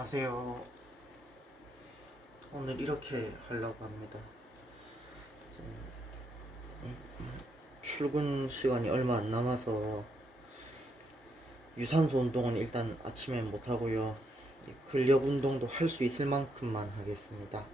안녕하세요. 오늘 이렇게 하려고 합니다. 출근 시간이 얼마 안 남아서 유산소 운동은 일단 아침에 못 하고요. 근력 운동도 할 수 있을 만큼만 하겠습니다.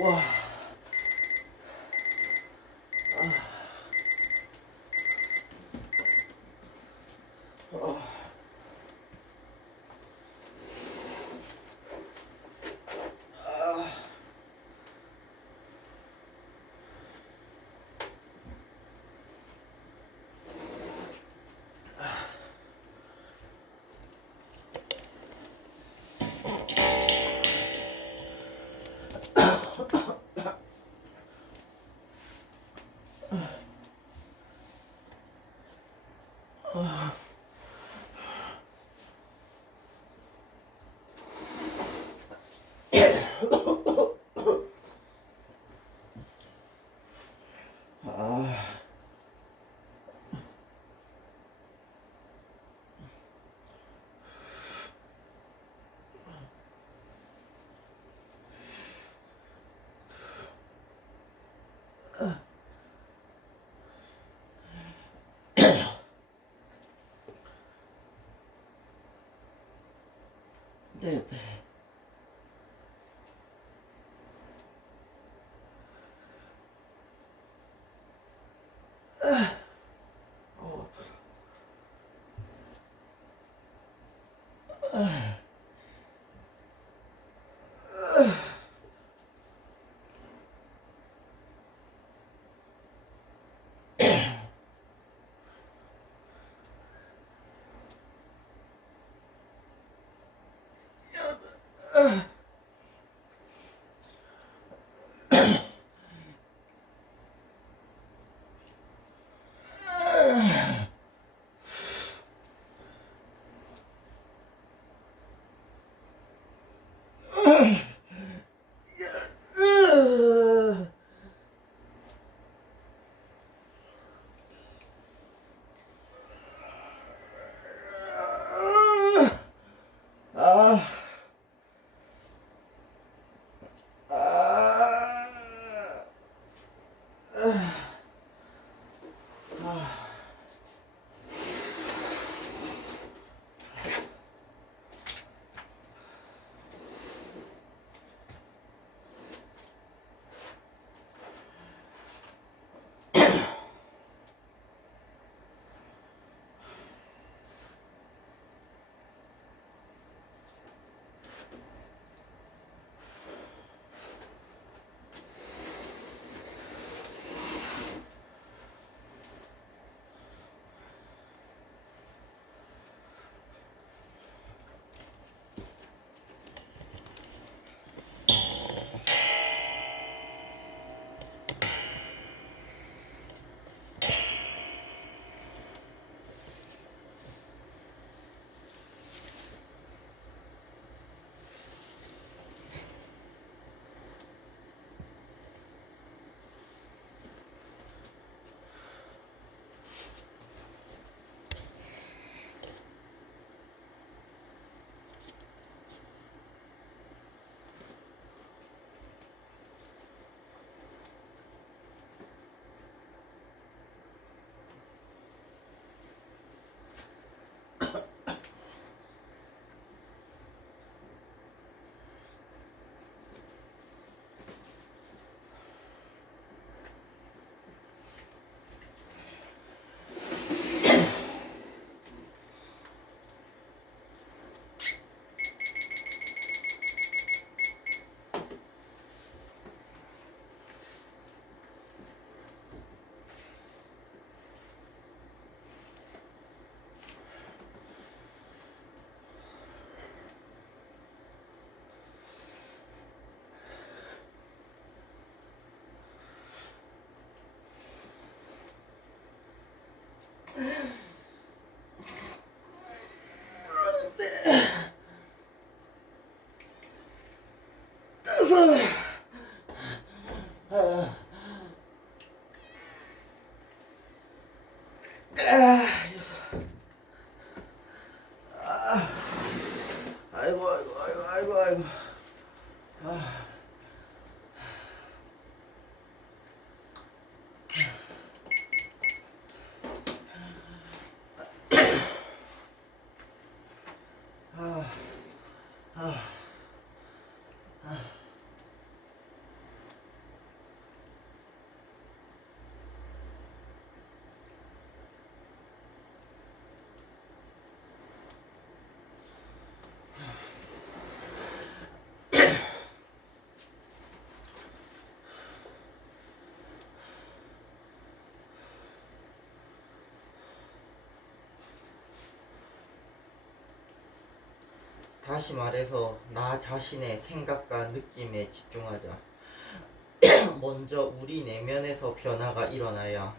와, 네, 네. 아이고 아이고 아이고 아이고 아이고. 다시 말해서 나 자신의 생각과 느낌에 집중하자. 먼저 우리 내면에서 변화가 일어나야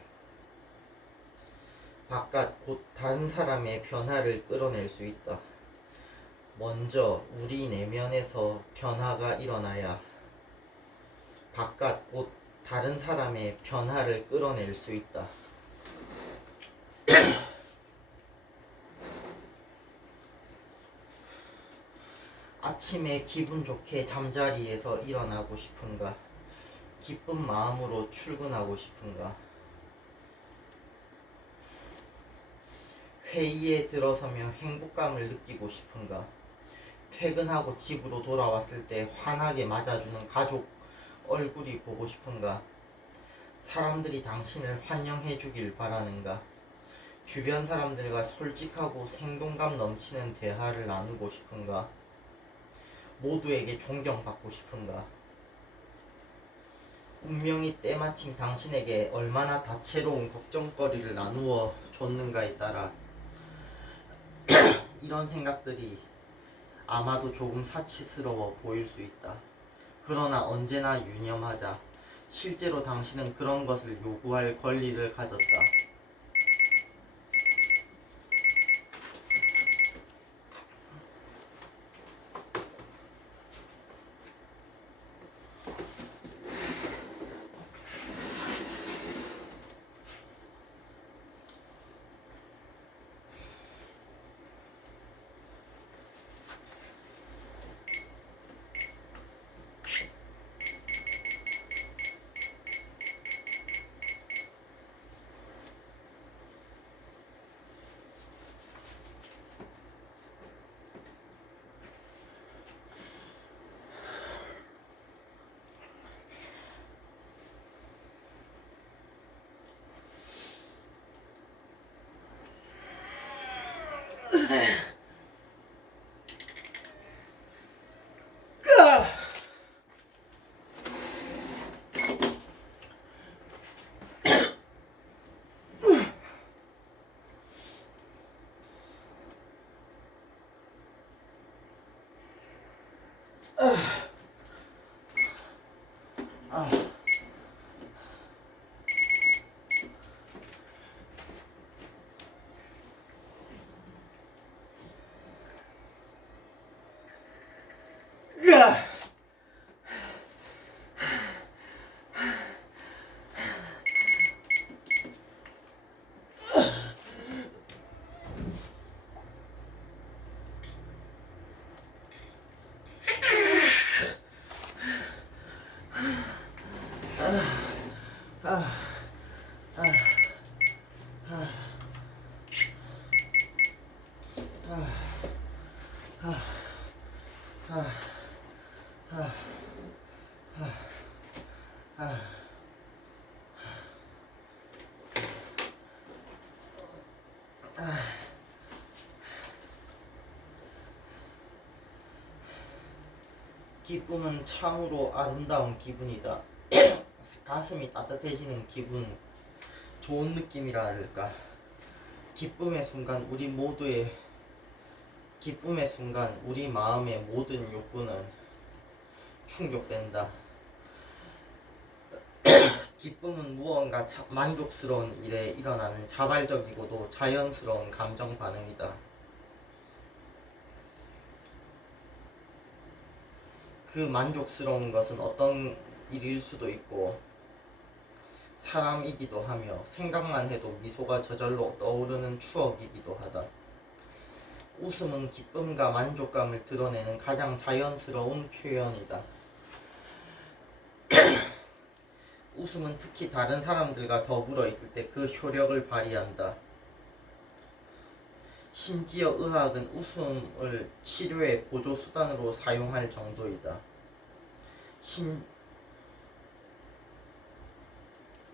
바깥 곧 다른 사람의 변화를 끌어낼 수 있다. 먼저 우리 내면에서 변화가 일어나야 바깥 곧 다른 사람의 변화를 끌어낼 수 있다. 아침에 기분 좋게 잠자리에서 일어나고 싶은가? 기쁜 마음으로 출근하고 싶은가? 회의에 들어서며 행복감을 느끼고 싶은가? 퇴근하고 집으로 돌아왔을 때 환하게 맞아주는 가족 얼굴이 보고 싶은가? 사람들이 당신을 환영해 주길 바라는가? 주변 사람들과 솔직하고 생동감 넘치는 대화를 나누고 싶은가? 모두에게 존경받고 싶은가? 운명이 때마침 당신에게 얼마나 다채로운 걱정거리를 나누어 줬는가에 따라 이런 생각들이 아마도 조금 사치스러워 보일 수 있다. 그러나 언제나 유념하자. 실제로 당신은 그런 것을 요구할 권리를 가졌다. 기쁨은 참으로 아름다운 기분이다. 가슴이 따뜻해지는 기분, 좋은 느낌이라 할까. 기쁨의 순간 우리 마음의 모든 욕구는 충족된다. 기쁨은 무언가 만족스러운 일에 일어나는 자발적이고도 자연스러운 감정 반응이다. 그 만족스러운 것은 어떤 일일 수도 있고 사람이기도 하며 생각만 해도 미소가 저절로 떠오르는 추억이기도 하다. 웃음은 기쁨과 만족감을 드러내는 가장 자연스러운 표현이다. 웃음은 특히 다른 사람들과 더불어 있을 때 그 효력을 발휘한다. 심지어 의학은 웃음을 치료의 보조수단으로 사용할 정도이다.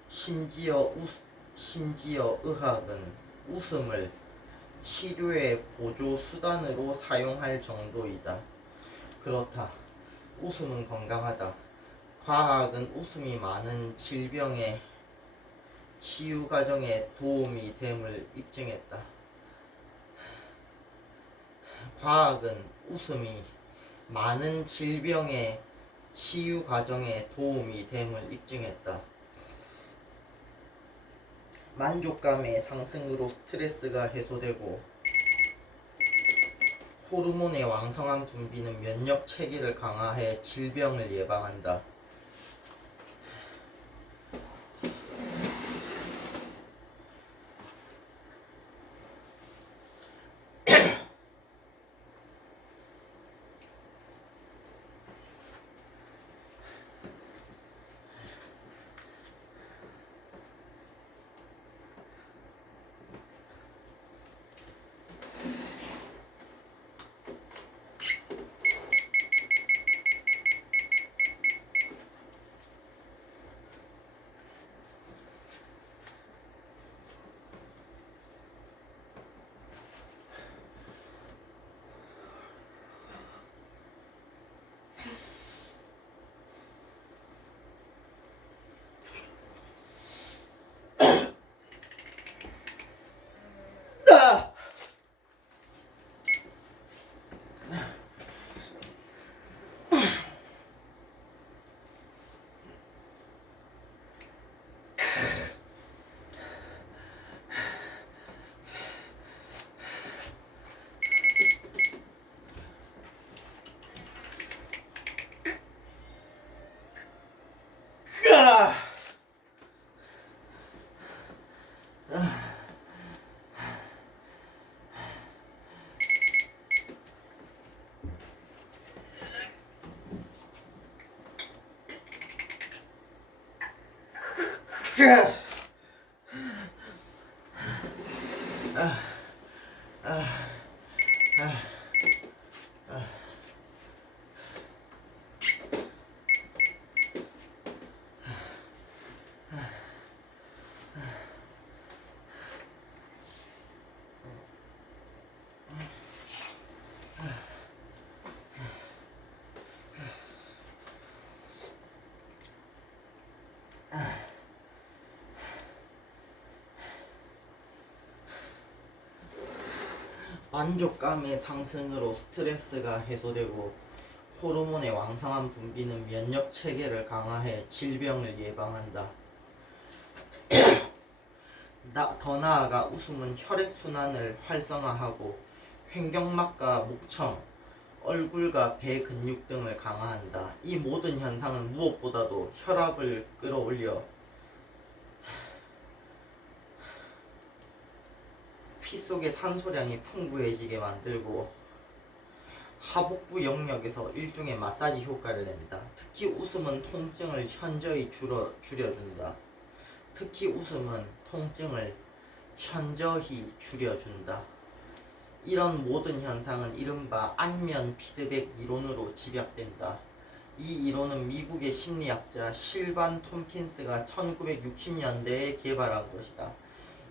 심지어 의학은 웃음을 치료의 보조수단으로 사용할 정도이다. 그렇다. 웃음은 건강하다. 과학은 웃음이 많은 질병의 치유 과정에 도움이 됨을 입증했다. 과학은 웃음이 많은 질병의 치유 과정에 도움이 됨을 입증했다. 만족감의 상승으로 스트레스가 해소되고 호르몬의 왕성한 분비는 면역 체계를 강화해 질병을 예방한다. 만족감의 상승으로 스트레스가 해소되고 호르몬의 왕성한 분비는 면역 체계를 강화해 질병을 예방한다. 더 나아가 웃음은 혈액순환을 활성화하고 횡격막과 목청, 얼굴과 배 근육 등을 강화한다. 이 모든 현상은 무엇보다도 혈압을 끌어올려 피 속의 산소량이 풍부해지게 만들고 하복부 영역에서 일종의 마사지 효과를 낸다. 특히 웃음은 통증을 현저히 줄여준다. 이런 모든 현상은 이른바 안면 피드백 이론으로 집약된다. 이 이론은 미국의 심리학자 실반 톰킨스가 1960년대에 개발한 것이다.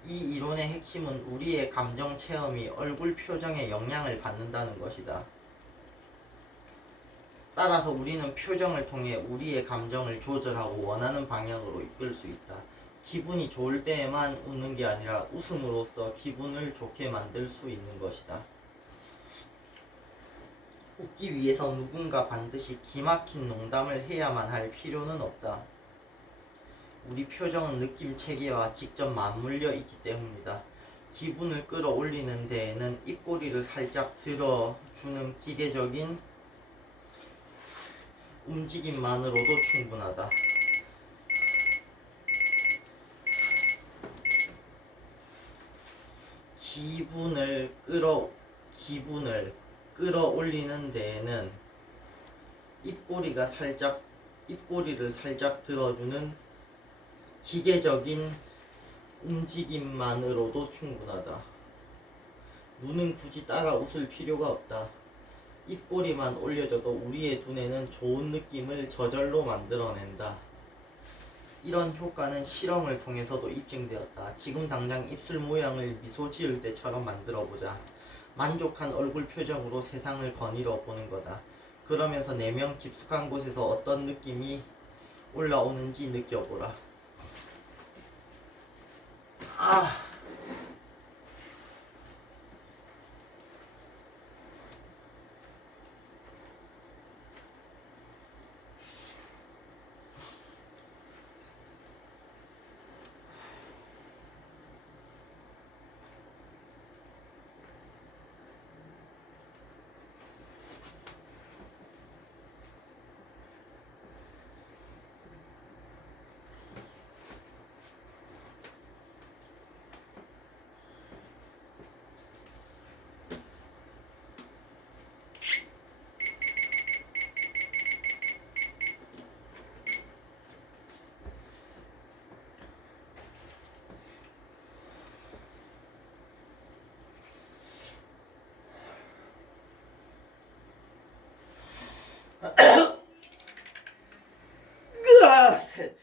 이 이론의 핵심은 우리의 감정 체험이 얼굴 표정에 영향을 받는다는 것이다. 따라서 우리는 표정을 통해 우리의 감정을 조절하고 원하는 방향으로 이끌 수 있다. 기분이 좋을 때에만 웃는 게 아니라 웃음으로써 기분을 좋게 만들 수 있는 것이다. 웃기 위해서 누군가 반드시 기막힌 농담을 해야만 할 필요는 없다. 우리 표정은 느낌 체계와 직접 맞물려 있기 때문이다. 기분을 끌어올리는 데에는 입꼬리를 살짝 들어주는 기계적인 움직임만으로도 충분하다. 기분을 끌어올리는 데에는 입꼬리를 살짝 들어주는 기계적인 움직임만으로도 충분하다. 눈은 굳이 따라 웃을 필요가 없다. 입꼬리만 올려줘도 우리의 두뇌는 좋은 느낌을 저절로 만들어낸다. 이런 효과는 실험을 통해서도 입증되었다. 지금 당장 입술 모양을 미소 지을 때처럼 만들어보자. 만족한 얼굴 표정으로 세상을 거닐어 보는 거다. 그러면서 내면 깊숙한 곳에서 어떤 느낌이 올라오는지 느껴보라. 셋.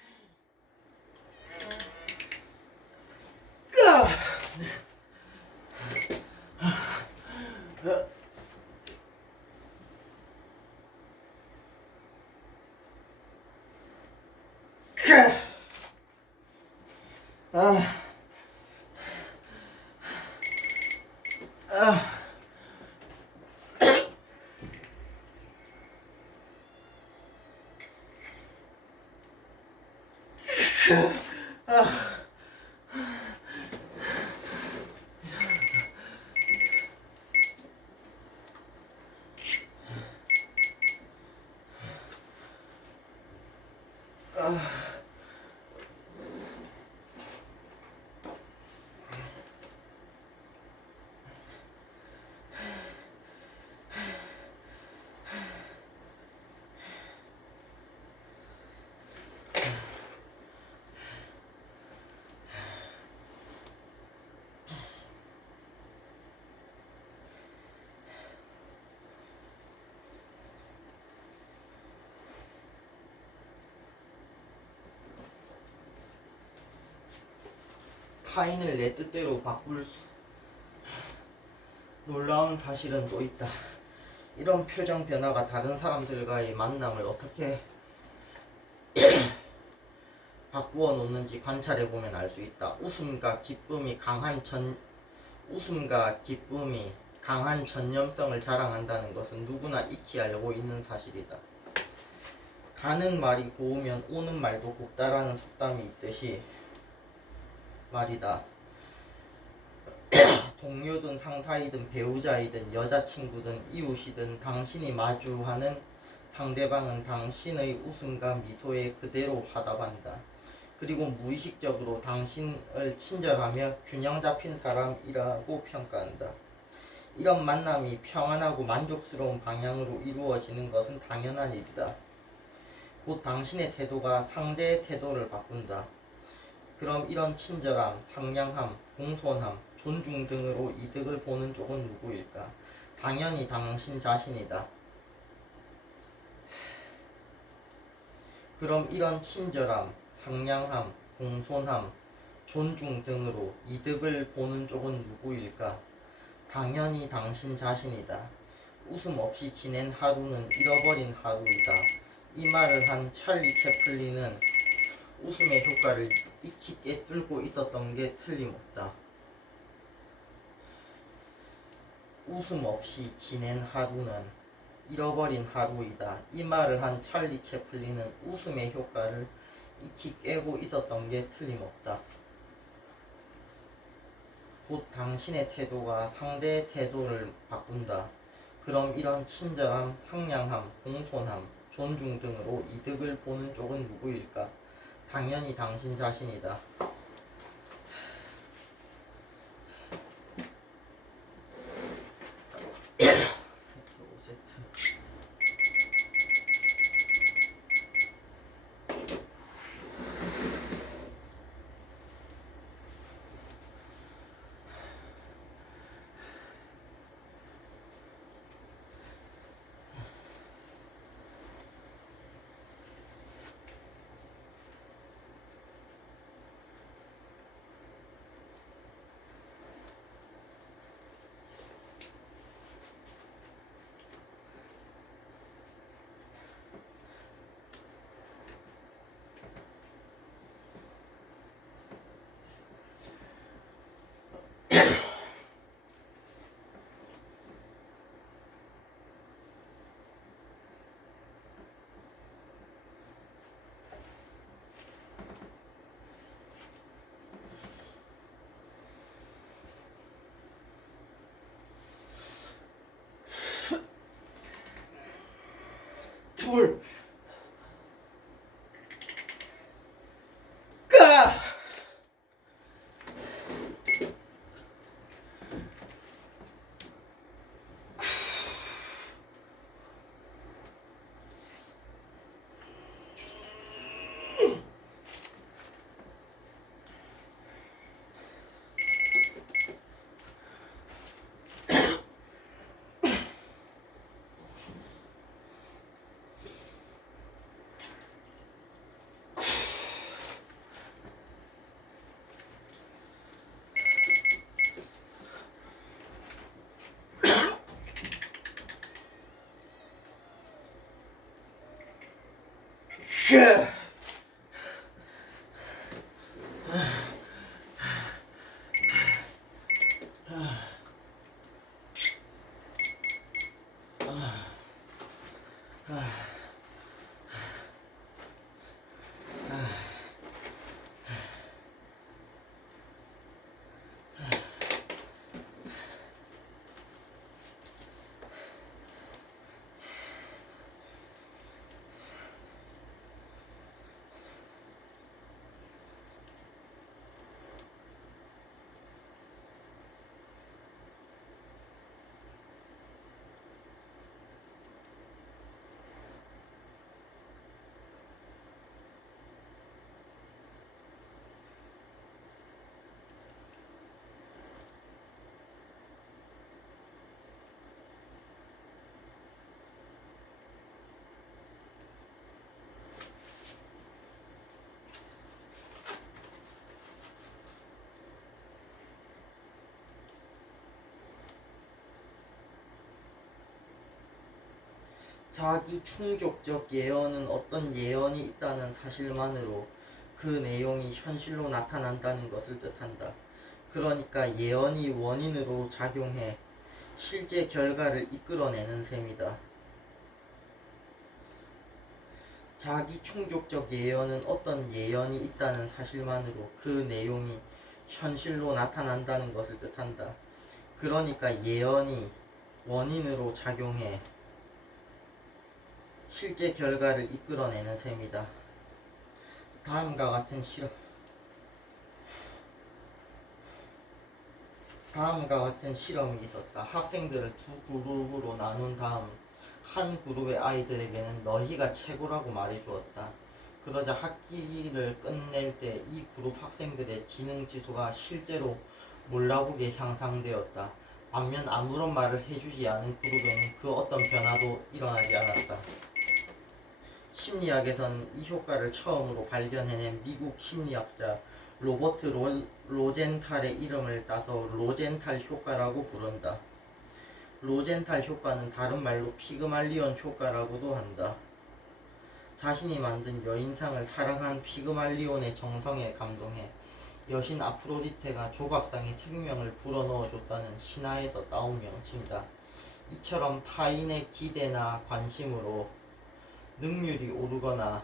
타인을 내 뜻대로 바꿀 놀라운 사실은 또 있다. 이런 표정 변화가 다른 사람들과의 만남을 어떻게 바꾸어 놓는지 관찰해 보면 알 수 있다. 웃음과 기쁨이 강한 전염성을 자랑한다는 것은 누구나 익히 알고 있는 사실이다. 가는 말이 고우면 오는 말도 곱다라는 속담이 있듯이 말이다. 동료든 상사이든 배우자이든 여자친구든 이웃이든 당신이 마주하는 상대방은 당신의 웃음과 미소에 그대로 화답한다. 그리고 무의식적으로 당신을 친절하며 균형 잡힌 사람이라고 평가한다. 이런 만남이 평안하고 만족스러운 방향으로 이루어지는 것은 당연한 일이다. 곧 당신의 태도가 상대의 태도를 바꾼다. 그럼 이런 친절함, 상냥함, 공손함, 존중 등으로 이득을 보는 쪽은 누구일까? 당연히 당신 자신이다. 그럼 이런 친절함, 상냥함, 공손함, 존중 등으로 이득을 보는 쪽은 누구일까? 당연히 당신 자신이다. 웃음 없이 지낸 하루는 잃어버린 하루이다. 이 말을 한 찰리 채플린은 웃음의 효과를 익히 꿰뚫고 있었던 게 틀림없다. 웃음 없이 지낸 하루는 잃어버린 하루이다. 이 말을 한 찰리 채플린은 웃음의 효과를 익히 꿰고 있었던 게 틀림없다. 곧 당신의 태도가 상대의 태도를 바꾼다. 그럼 이런 친절함, 상냥함, 공손함, 존중 등으로 이득을 보는 쪽은 누구일까? 당연히 당신 자신이다. 세트 5세트. 둘. 까. 자기 충족적 예언은 어떤 예언이 있다는 사실만으로 그 내용이 현실로 나타난다는 것을 뜻한다. 그러니까 예언이 원인으로 작용해 실제 결과를 이끌어내는 셈이다. 자기 충족적 예언은 어떤 예언이 있다는 사실만으로 그 내용이 현실로 나타난다는 것을 뜻한다. 그러니까 예언이 원인으로 작용해 실제 결과를 이끌어내는 셈이다. 다음과 같은 실험이 있었다. 학생들을 두 그룹으로 나눈 다음 한 그룹의 아이들에게는 너희가 최고라고 말해주었다. 그러자 학기를 끝낼 때 이 그룹 학생들의 지능 지수가 실제로 몰라보게 향상되었다. 반면 아무런 말을 해주지 않은 그룹에는 그 어떤 변화도 일어나지 않았다. 심리학에서는 이 효과를 처음으로 발견해낸 미국 심리학자 로버트 로젠탈의 이름을 따서 로젠탈 효과라고 부른다. 로젠탈 효과는 다른 말로 피그말리온 효과라고도 한다. 자신이 만든 여인상을 사랑한 피그말리온의 정성에 감동해 여신 아프로디테가 조각상에 생명을 불어넣어줬다는 신화에서 따온 명칭이다. 이처럼 타인의 기대나 관심으로 능률이 오르거나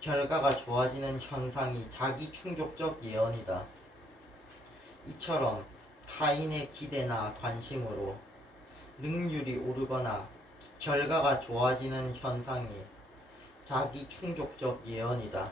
결과가 좋아지는 현상이 자기 충족적 예언이다. 이처럼 타인의 기대나 관심으로 능률이 오르거나 결과가 좋아지는 현상이 자기 충족적 예언이다.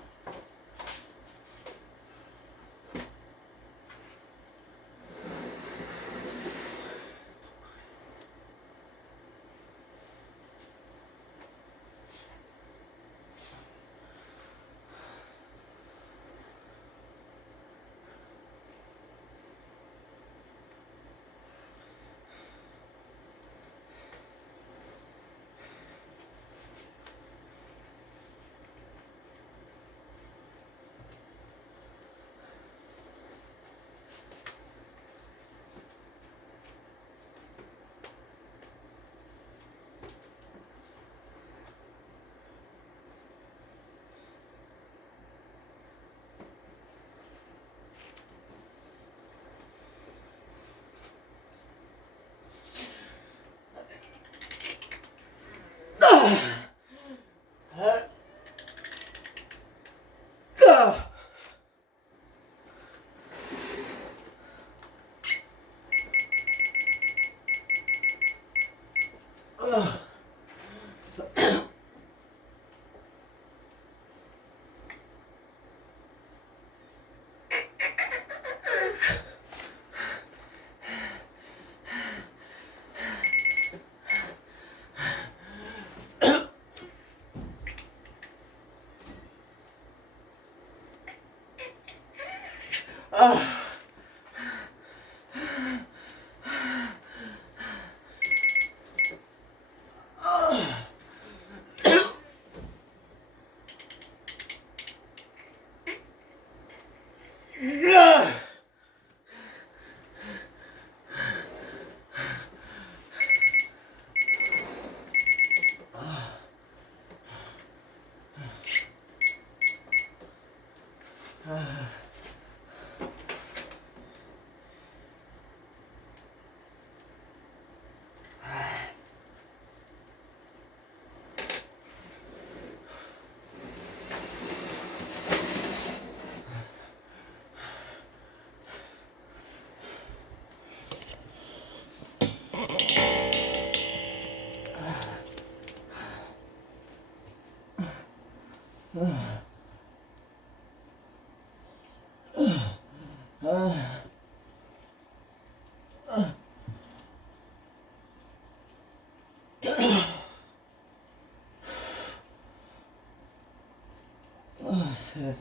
셋,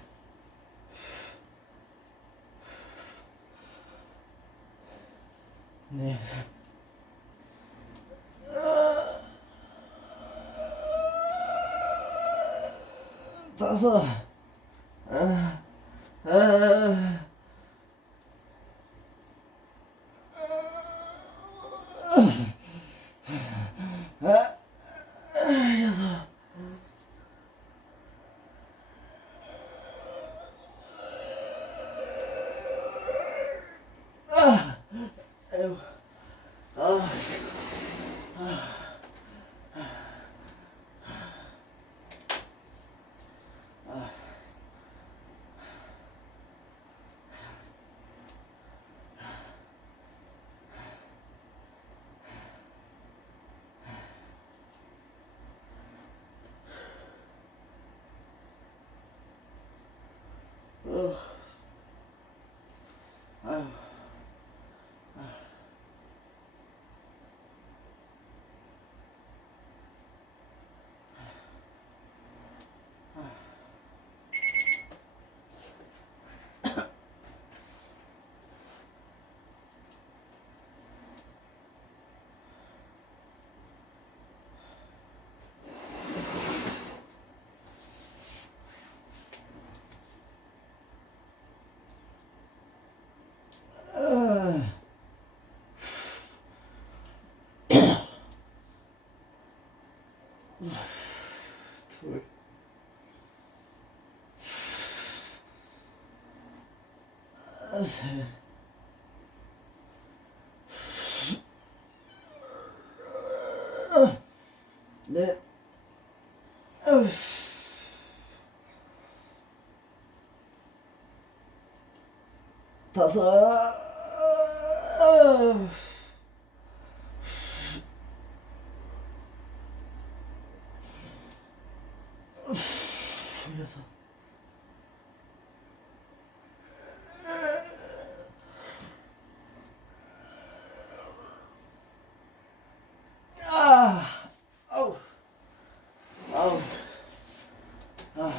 넷, 다섯, 여섯, 아이고, 아유. 둘, 셋, 넷, 다섯, 돌려서. 아우, 아우, 아.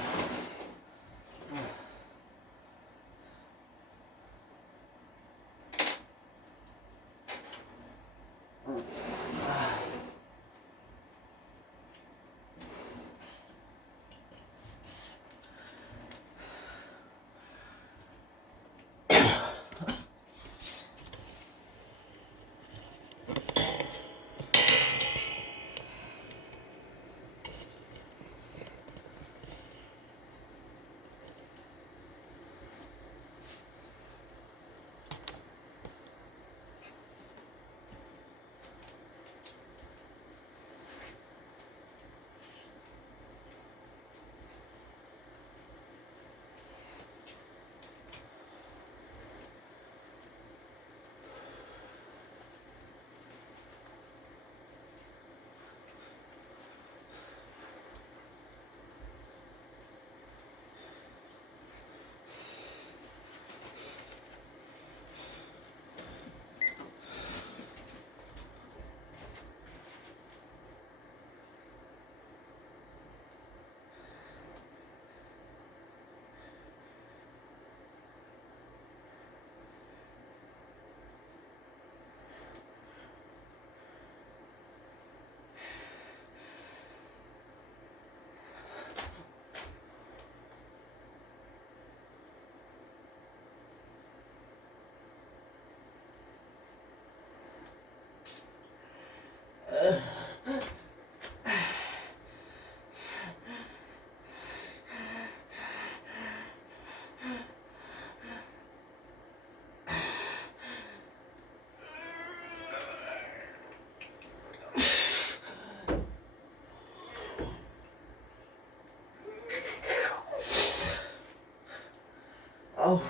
아우.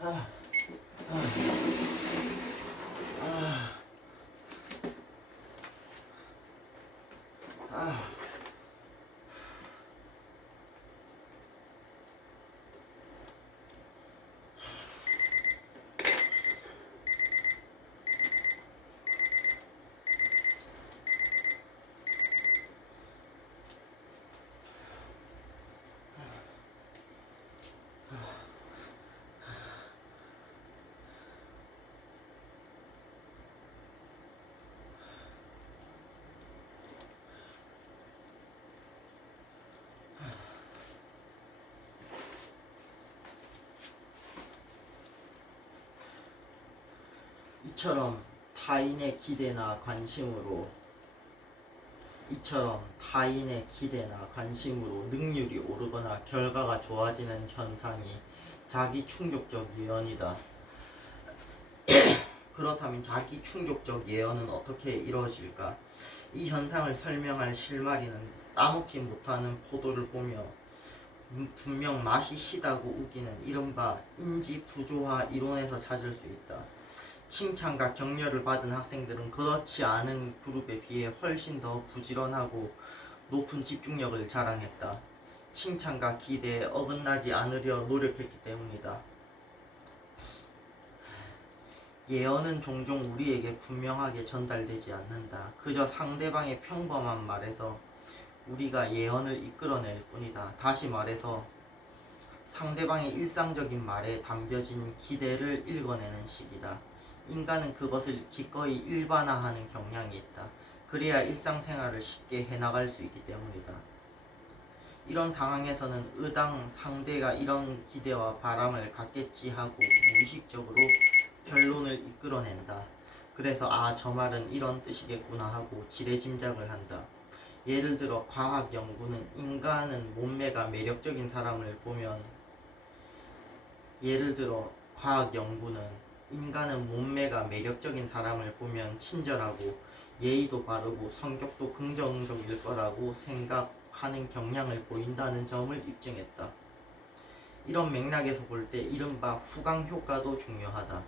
아. 이처럼 타인의 기대나 관심으로 능률이 오르거나 결과가 좋아지는 현상이 자기 충족적 예언이다. 그렇다면 자기 충족적 예언은 어떻게 이루어질까? 이 현상을 설명할 실마리는 따먹지 못하는 포도를 보며 분명 맛이 시다고 우기는 이른바 인지 부조화 이론에서 찾을 수 있다. 칭찬과 격려를 받은 학생들은 그렇지 않은 그룹에 비해 훨씬 더 부지런하고 높은 집중력을 자랑했다. 칭찬과 기대에 어긋나지 않으려 노력했기 때문이다. 예언은 종종 우리에게 분명하게 전달되지 않는다. 그저 상대방의 평범한 말에서 우리가 예언을 이끌어낼 뿐이다. 다시 말해서 상대방의 일상적인 말에 담겨진 기대를 읽어내는 식이다. 인간은 그것을 기꺼이 일반화하는 경향이 있다. 그래야 일상생활을 쉽게 해나갈 수 있기 때문이다. 이런 상황에서는 의당 상대가 이런 기대와 바람을 갖겠지 하고 무의식적으로 결론을 이끌어낸다. 그래서 저 말은 이런 뜻이겠구나 하고 지레짐작을 한다. 예를 들어 과학 연구는 인간은 몸매가 매력적인 사람을 보면 친절하고 예의도 바르고 성격도 긍정적일 거라고 생각하는 경향을 보인다는 점을 입증했다. 이런 맥락에서 볼 때 이른바 후광 효과도 중요하다.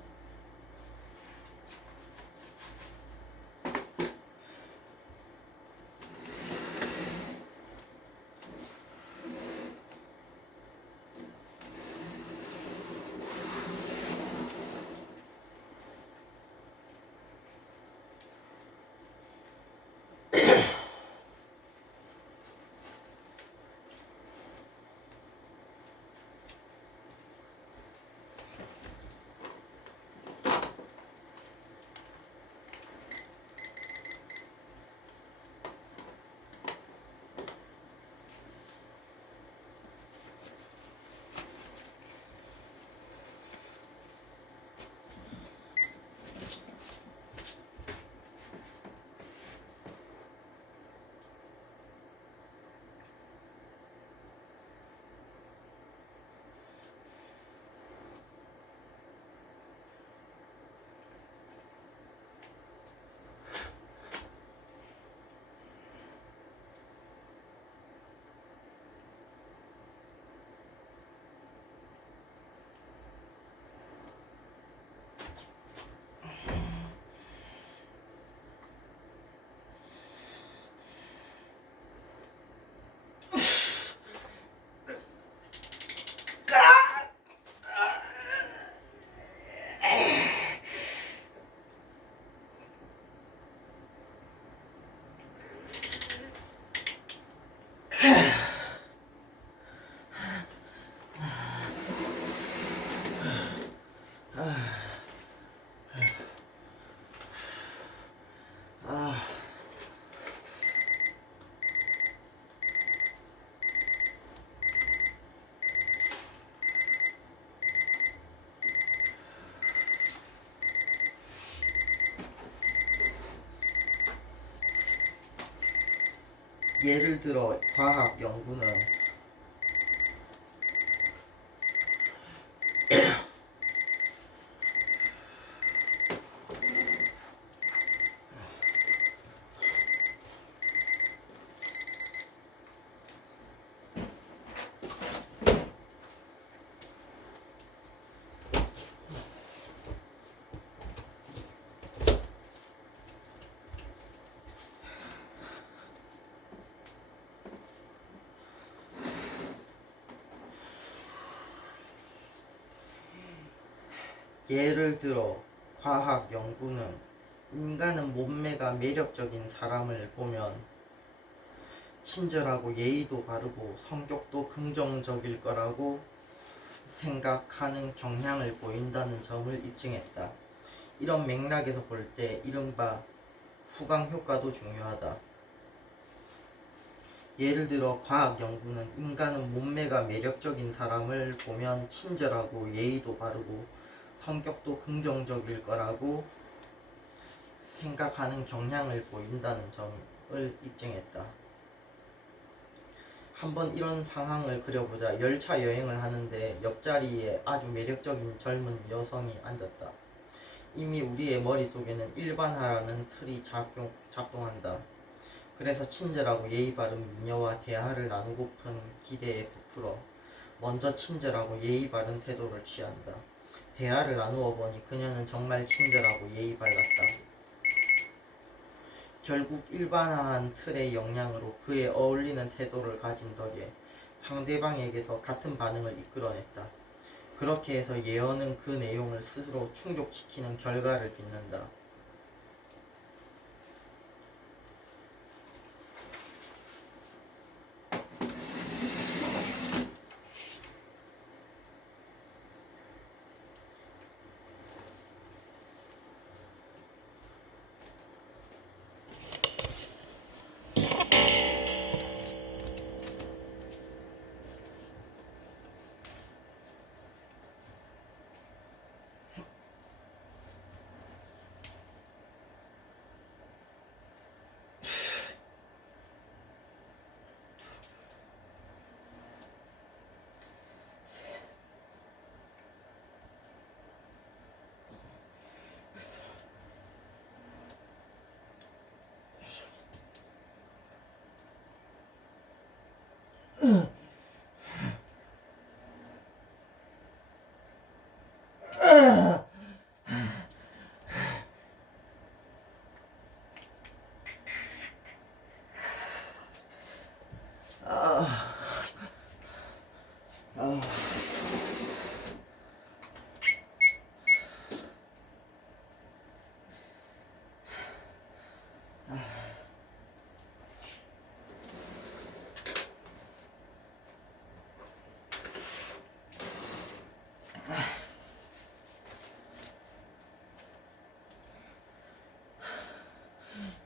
예를 들어 과학 연구는 예를 들어 과학 연구는 인간은 몸매가 매력적인 사람을 보면 친절하고 예의도 바르고 성격도 긍정적일 거라고 생각하는 경향을 보인다는 점을 입증했다. 이런 맥락에서 볼 때 이른바 후광 효과도 중요하다. 예를 들어 과학 연구는 인간은 몸매가 매력적인 사람을 보면 친절하고 예의도 바르고 성격도 긍정적일 거라고 생각하는 경향을 보인다는 점을 입증했다. 한번 이런 상황을 그려보자. 열차 여행을 하는데 옆자리에 아주 매력적인 젊은 여성이 앉았다. 이미 우리의 머릿속에는 일반화라는 틀이 작동한다. 그래서 친절하고 예의 바른 미녀와 대화를 나누고픈 기대에 부풀어 먼저 친절하고 예의 바른 태도를 취한다. 대화를 나누어 보니 그녀는 정말 친절하고 예의 발랐다. 결국 일반화한 틀의 영향으로 그에 어울리는 태도를 가진 덕에 상대방에게서 같은 반응을 이끌어냈다. 그렇게 해서 예언은 그 내용을 스스로 충족시키는 결과를 빚는다.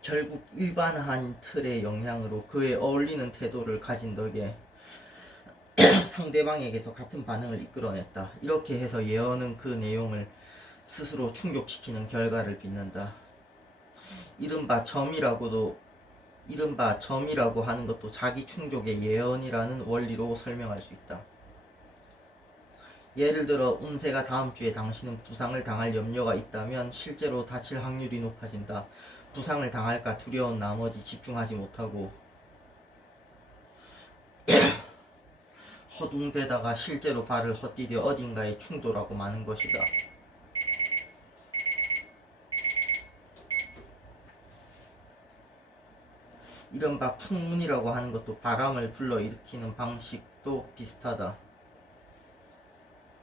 결국 일반화한 틀의 영향으로 그에 어울리는 태도를 가진 덕에 상대방에게서 같은 반응을 이끌어냈다. 이렇게 해서 예언은 그 내용을 스스로 충족시키는 결과를 빚는다. 이른바 점이라고 하는 것도 자기 충족의 예언이라는 원리로 설명할 수 있다. 예를 들어 운세가 다음 주에 당신은 부상을 당할 염려가 있다면 실제로 다칠 확률이 높아진다. 부상을 당할까 두려운 나머지 집중하지 못하고 허둥대다가 실제로 발을 헛디뎌 어딘가에 충돌하고 마는 것이다. 이른바 풍문이라고 하는 것도 바람을 불러일으키는 방식도 비슷하다.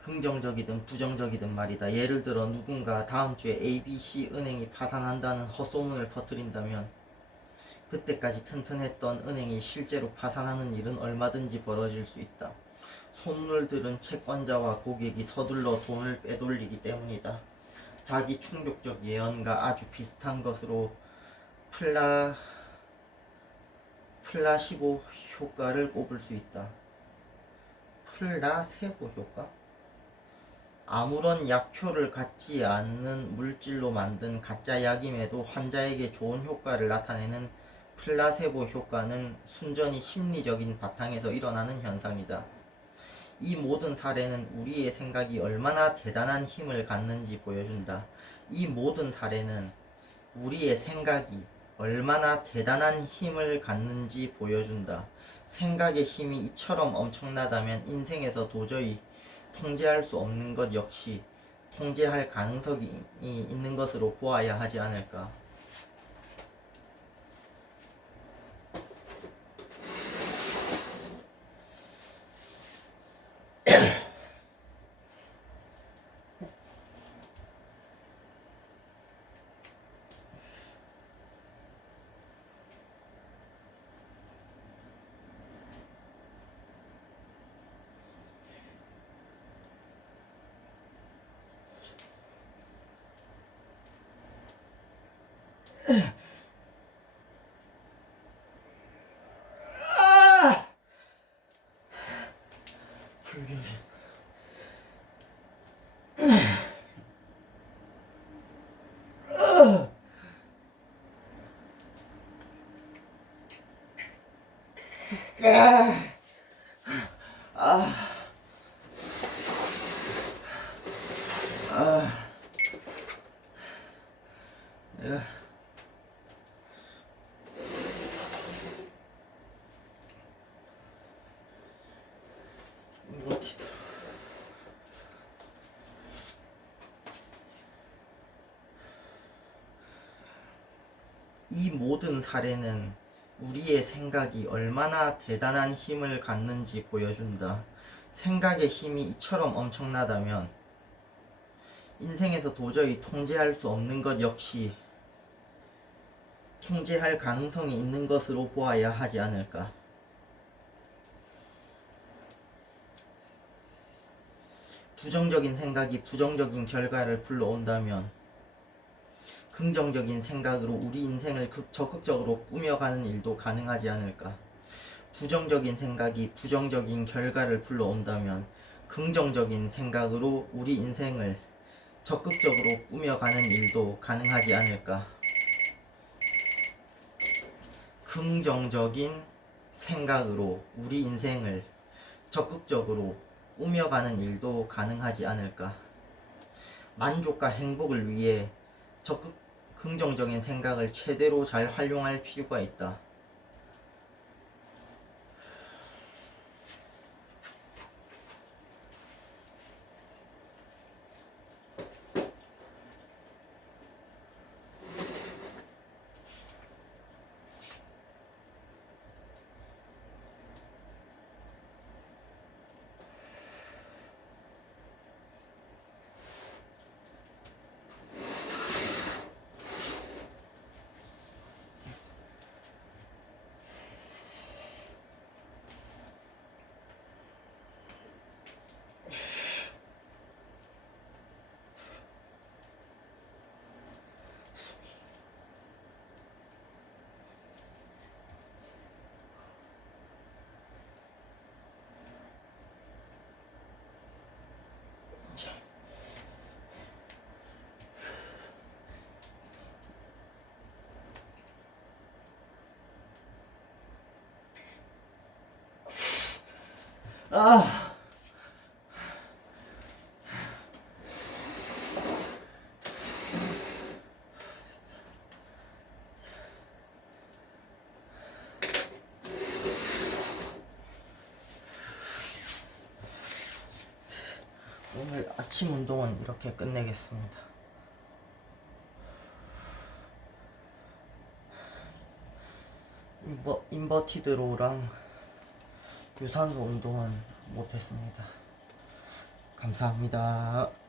긍정적이든 부정적이든 말이다. 예를 들어 누군가 다음 주에 ABC 은행이 파산한다는 헛소문을 퍼뜨린다면 그때까지 튼튼했던 은행이 실제로 파산하는 일은 얼마든지 벌어질 수 있다. 소문을 들은 채권자와 고객이 서둘러 돈을 빼돌리기 때문이다. 자기 충족적 예언과 아주 비슷한 것으로 플라시보 효과를 꼽을 수 있다. 플라세보 효과? 아무런 약효를 갖지 않는 물질로 만든 가짜 약임에도 환자에게 좋은 효과를 나타내는 플라세보 효과는 순전히 심리적인 바탕에서 일어나는 현상이다. 이 모든 사례는 우리의 생각이 얼마나 대단한 힘을 갖는지 보여준다. 이 모든 사례는 우리의 생각이 얼마나 대단한 힘을 갖는지 보여준다. 생각의 힘이 이처럼 엄청나다면 인생에서 도저히 통제할 수 없는 것 역시 통제할 가능성이 있는 것으로 보아야 하지 않을까. 내가 이 모든 사례는 우리의 생각이 얼마나 대단한 힘을 갖는지 보여준다. 생각의 힘이 이처럼 엄청나다면 인생에서 도저히 통제할 수 없는 것 역시 통제할 가능성이 있는 것으로 보아야 하지 않을까. 부정적인 생각이 부정적인 결과를 불러온다면 긍정적인 생각으로 우리 인생을 적극적으로 꾸며가는 일도 가능하지 않을까. 부정적인 생각이 부정적인 결과를 불러온다면 긍정적인 생각으로 우리 인생을 적극적으로 꾸며가는 일도 가능하지 않을까. 긍정적인 생각으로 우리 인생을 적극적으로 꾸며가는 일도 가능하지 않을까. 만족과 행복을 위해 긍정적인 생각을 최대로 잘 활용할 필요가 있다. 오늘 아침 운동은 이렇게 끝내겠습니다. 인버티드 로우랑 유산소 운동은 못했습니다. 감사합니다.